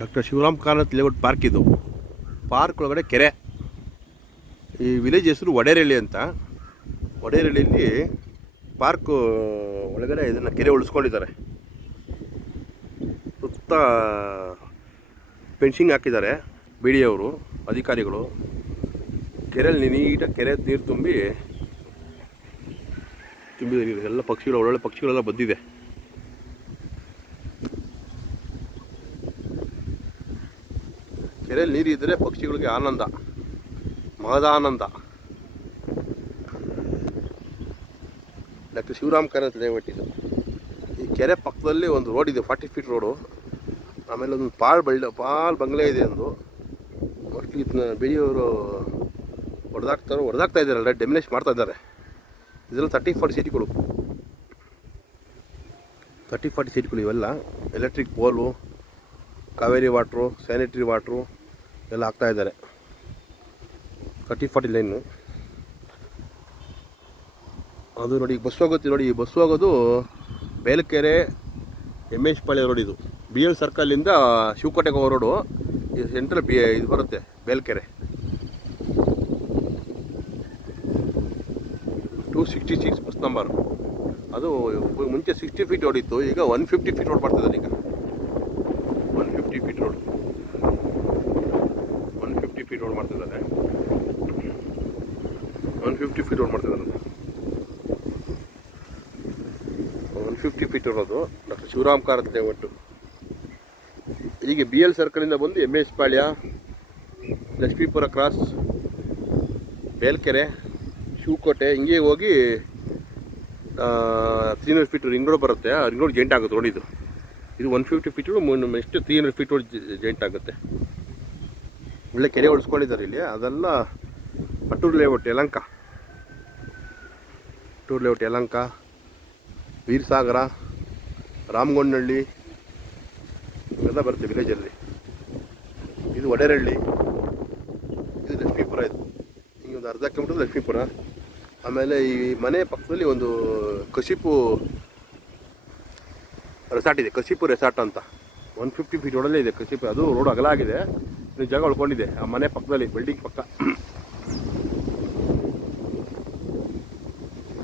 Doctor Shivaram Karanth layout park ಇದು. Park ಒಳಗಡೆ ಕೆರೆ. ಈ ವಿಲೇಜ್ ಹೆಸರು ವಡೇರಳ್ಳಿ ಅಂತ. ವಡೇರಳ್ಳಿಯಲ್ಲಿ ಪಾರ್ಕ್ ಒಳಗಡೆ ಇದನ್ನು ಕೆರೆ ಉಳಿಸ್ಕೊಂಡಿದ್ದಾರೆ. ಸುತ್ತ ಫೆನ್ಸಿಂಗ್ ಹಾಕಿದ್ದಾರೆ ಬಿ ಡಿ ಅವರು ಅಧಿಕಾರಿಗಳು. ಕೆರೆಯಲ್ಲಿ ನೀಟಾಗಿ ಕೆರೆ ನೀರು ತುಂಬಿದೆ. ಎಲ್ಲ ಪಕ್ಷಿಗಳು ಒಳ್ಳೊಳ್ಳೆ ಪಕ್ಷಿಗಳೆಲ್ಲ ಬಂದಿದೆ. ಕೆರೆಯಲ್ಲಿ ನೀರಿದ್ದರೆ ಪಕ್ಷಿಗಳಿಗೆ ಆನಂದ, ಮಹದಾನಂದ. ಡಾಕ್ಟರ್ ಶಿವರಾಮ್ ಕಾರಂತ್ ಲೇಔಟ್ ಇದು. ಈ ಕೆರೆ ಪಕ್ಕದಲ್ಲಿ ಒಂದು ರೋಡ್ ಇದೆ, 40 ಫೀಟ್ ರೋಡು. ಆಮೇಲೆ ಒಂದು ಪಾಲ್ ಬಂಗ್ಲೆ ಇದೆ ಒಂದು. ಮೋಸ್ಟ್ಲಿ ಇದನ್ನ ಬಿಡಿಯವರು ಹೊಡೆದಾಕ್ತಾ ಇದ್ದಾರೆ, ಡೆಮಿನೇಷ್ ಮಾಡ್ತಾ ಇದ್ದಾರೆ. ಇದೆಲ್ಲ 30-40 ಸೀಟ್ಗಳು, 30-40 ಸೀಟ್ಗಳು ಇವೆಲ್ಲ. ಎಲೆಕ್ಟ್ರಿಕ್ ಪೋಲು, ಕಾವೇರಿ ವಾಟ್ರು, ಸ್ಯಾನಿಟರಿ ವಾಟ್ರು ಎಲ್ಲ ಹಾಕ್ತಾ ಇದ್ದಾರೆ. 30-40 ಲೈನು. ಅದು ನೋಡಿ, ಬಸ್ ಹೋಗುತ್ತೆ ನೋಡಿ. ಈ ಬಸ್ ಹೋಗೋದು ಬೇಲ್ಕೆರೆ MS ಪಾಳ್ಯ ರೋಡ್. ಇದು BL ಸರ್ಕಲಿಂದ ಶಿವಕೋಟೆಗೆ ಹೋಗೋ ರೋಡು. ಇದು ಸೆಂಟ್ರಲ್ ಇದು ಬರುತ್ತೆ ಬೇಲ್ಕೆರೆ. 266 ಬಸ್ ನಂಬರ್. ಅದು ಮುಂಚೆ 60 ಫೀಟ್ ರೋಡಿತ್ತು, ಈಗ 150 ಫೀಟ್ ರೋಡ್ ಮಾಡ್ತಿದ್ದಾರೆ. ಈಗ 150 ಫೀಟ್ ರೋಡ್, 150 ಫೀಟ್ ರೋಡ್ ಮಾಡ್ತಿದ್ದಾರೆ. 150 ಫೀಟ್ ರೋಡ್ ಮಾಡ್ತಿದ್ದಾರೆ. 150 ಫೀಟ್ ಇರೋದು ಡಾಕ್ಟರ್ ಶಿವರಾಮ್ ಕಾರಂತ್ ಲೇಔಟ್. ಹೀಗೆ BL ಸರ್ಕಲಿಂದ ಬಂದು MS ಪಾಳ್ಯ, ಲಕ್ಷ್ಮೀಪುರ ಕ್ರಾಸ್, ಬೇಲ್ಕೆರೆ, ಶಿವಕೋಟೆ ಹಿಂಗೆ ಹೋಗಿ 300 ಫೀಟ್ ರಿಂಗ್ ರೋಡ್ ಬರುತ್ತೆ. ಆ ರಿಂಗ್ ರೋಡ್ ಜಾಯಿಂಟ್ ಆಗುತ್ತೆ ರೋಡ್ ಇದು. ಇದು 150 ಫೀಟ್ ಎಷ್ಟು 300 ಫೀಟ್ ರೋಡ್ ಜಾಯಿಂಟ್ ಆಗುತ್ತೆ. ಒಳ್ಳೆ ಕೆರೆ ಉಳಿಸ್ಕೊಂಡಿದ್ದಾರೆ ಇಲ್ಲಿ. ಅದೆಲ್ಲ ಪಟ್ಟೂರು ಲೇಔಟ್ ಯಲಹಂಕ, ಪಟ್ಟೂರು ಲೇಔಟ್ ಯಲಹಂಕ, ವೀರಸಾಗರ, ರಾಮಗೊಂಡನಹಳ್ಳಿ ಇವೆಲ್ಲ ಬರುತ್ತೆ ವಿಲೇಜಲ್ಲಿ. ಇದು ವಡೇರಳ್ಳಿ, ಇದು ಲಕ್ಷ್ಮೀಪುರ. ಇದು ಹಿಂಗೆ ಒಂದು ಅರ್ಧ ಕಿಲೋಮೀಟರ್ ಲಕ್ಷ್ಮೀಪುರ. ಆಮೇಲೆ ಈ ಮನೆ ಪಕ್ಕದಲ್ಲಿ ಒಂದು ಕಶಿಪು ರೆಸಾರ್ಟ್ ಇದೆ, ಕಶಿಪು ರೆಸಾರ್ಟ್ ಅಂತ. 150 ಫೀಟ್ ರೋಡಲ್ಲೇ ಇದೆ ಕಶಿಪು. ಅದು ರೋಡ್ ಅಗಲ ಆಗಿದೆ, ಇನ್ನು ಜಾಗ ಉಳ್ಕೊಂಡಿದೆ ಆ ಮನೆ ಪಕ್ಕದಲ್ಲಿ, ಬಿಲ್ಡಿಂಗ್ ಪಕ್ಕ.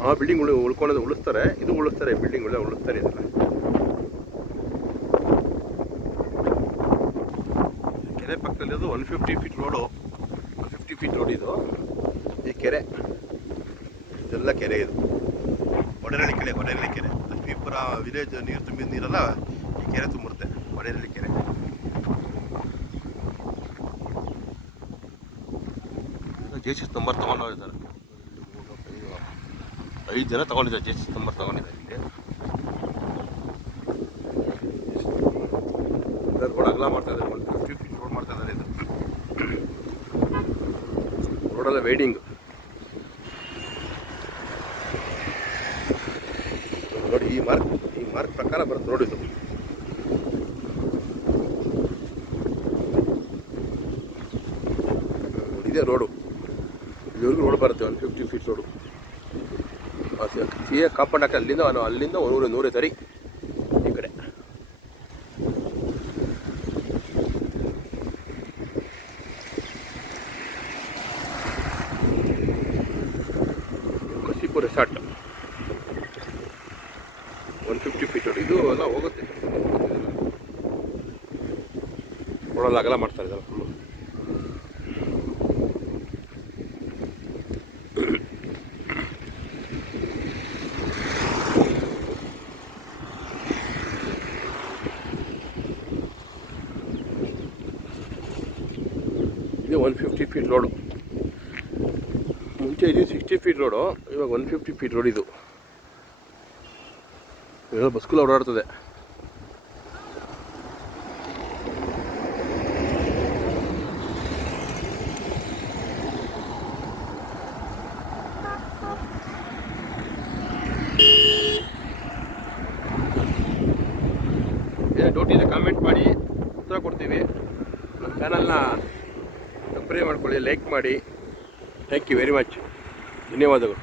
ಆ ಬಿಲ್ಡಿಂಗ್ ಉಳಿಸ್ತಾರೆ, ಇದು ಉಳಿಸ್ತಾರೆ, ಬಿಲ್ಡಿಂಗ್ ಉಳಿಸ್ತಾರೆ. ಇದೆಲ್ಲ ಕೆರೆ ಪಕ್ಕದಲ್ಲಿ ಅದು 150 ಫೀಟ್ ರೋಡು, 150 ಫೀಟ್ ರೋಡ್ ಇದು. ಈ ಕೆರೆ ಇದೆಲ್ಲ ಕೆರೆ. ಇದು ವಡೇರಳ್ಳಿ ಕೆರೆ, ವಡೇರಳ್ಳಿ ಕೆರೆ. ಲಕ್ಷ್ಮೀಪುರ ವಿಲೇಜ್ ನೀರು ತುಂಬಿದ ನೀರೆಲ್ಲ ಈ ಕೆರೆ ತುಂಬಿರುತ್ತೆ, ವಡೇರಳ್ಳಿ ಕೆರೆ. JC ನಂಬರ್ ತೊಗೊಂಡೋಗಿದ್ದಾರೆ, 5 ಜನ ತೊಗೊಂಡಿದ್ದಾರೆ. JC number ತೊಗೊಂಡಿದ್ದಾರೆ. ಇಲ್ಲಿ ರೋಡ್ ಅಗಲ ಮಾಡ್ತಾ ಇದ್ದಾರೆ, 150 ಫೀಟ್ ರೋಡ್ ಮಾಡ್ತಾ ಇದ್ದಾರೆ. ಇದು ರೋಡೆಲ್ಲ ವೇಡಿಂಗ್ ನೋಡಿ. ಈ ಮಾರ್ಕ್ ಪ್ರಕಾರ ಬರುತ್ತೆ ರೋಡ್ ಇದು. ಇದೇ ರೋಡು, ಇಲ್ಲಿವರೆಗೂ ರೋಡ್ ಬರುತ್ತೆ, 150 ಫೀಟ್ ರೋಡು. ಸಿಎ ಕಾಂಪೌಂಡ್ ಹಾಕಿ ಅಲ್ಲಿಂದ 100 ಸರಿ ಈ ಕಡೆ. Kashipu resort 150 feet road. ಇದು ಎಲ್ಲ ಹೋಗುತ್ತೆ ರೋಡಲ್ಲಿ ಅಗಲ ಮಾಡ್ತಾರೆ ಇದೆಲ್ಲ ಫುಲ್ಲು. ಇದು 150 ಫೀಟ್ ರೋಡು. ಮುಂಚೆ ಇದು 60 ಫೀಟ್ ರೋಡು, ಇವಾಗ 150 ಫೀಟ್ ರೋಡ್. ಇದು ಇದೆಲ್ಲ ಬಸ್ಗಳು ಓಡಾಡ್ತದೆ. ಡೌಟ್ ಇದೆ ಕಾಮೆಂಟ್ ಮಾಡಿ, ಉತ್ತರ ಕೊಡ್ತೀವಿ. ನಮ್ಮ ಚಾನಲ್ನ ಸಬ್ಸ್ಕ್ರೈಬ್ ಮಾಡ್ಕೊಳ್ಳಿ, ಲೈಕ್ ಮಾಡಿ. ಥ್ಯಾಂಕ್ ಯು ವೆರಿ ಮಚ್, ಧನ್ಯವಾದಗಳು.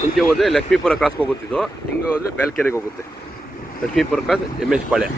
ಮುಂಚೆ ಹೋದರೆ ಲಕ್ಷ್ಮೀಪುರ ಕ್ರಾಸ್ಗೆ ಹೋಗುತ್ತಿದ್ದು, ಹಿಂಗೆ ಹೋದರೆ ಬೇಲ್ಕೆರೆಗೆ ಹೋಗುತ್ತೆ. ಲಕ್ಷ್ಮೀಪುರ ಕ್ರಾಸ್ MS ಪಾಳ್ಯ.